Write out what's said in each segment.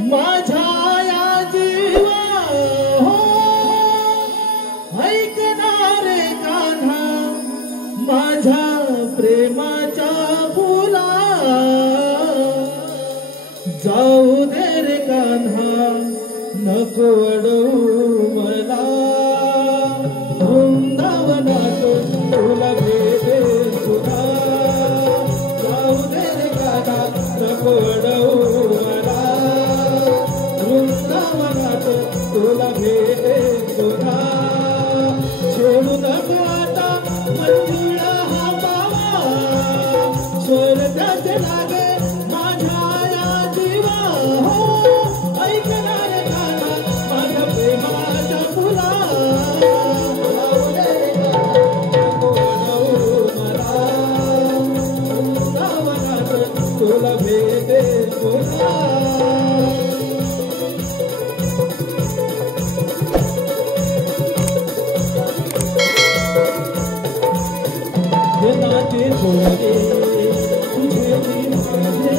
माझ्या या जीवा हो ऐकणारे कान्हा माझ्या प्रेमाच्या फुला जाऊ दे रे कान्हा नको अडवू मला वृंदावनात तुला भेटे तुला जाऊ दे रे कान्हा नको अडवू मला वृंदावनात तुला भेटे तुला सोडू नको आता मंजुळा हा बाबा स्वर्गाचे लागे माझ्या या जीवा हो ऐकणारे कान्हा माझ्या प्रेमाच्या फुला जाऊ दे रे कान्हा नको अडवू मला वृंदावनात तुला भेटे तुला नाते थोडे तुझे मी माझे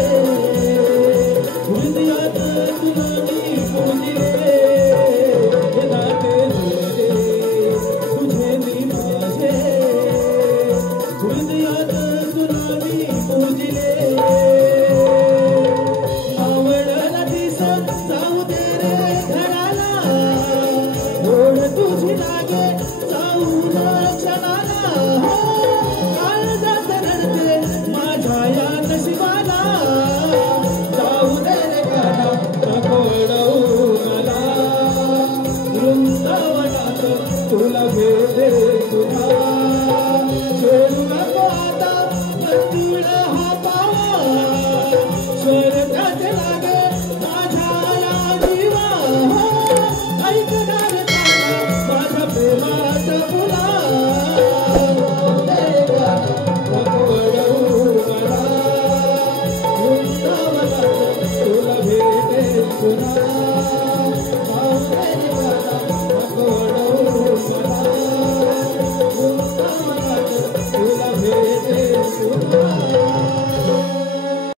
हृदयात तुला मी पूजिले नाते थोडे तुझे मी माझे हृदयात तुला मी पूजिले आवडला दिस जाऊ दे रे घराला ओढ तुझी लागे जाऊ क्षणाला माझ्या या नशिबाला जाऊ दे रे कान्हा नको अडवू मला वृंदावनात तुला भेटे तुला सोडू नको आता मंजुळा हा पावा स्वर्गाचे लागे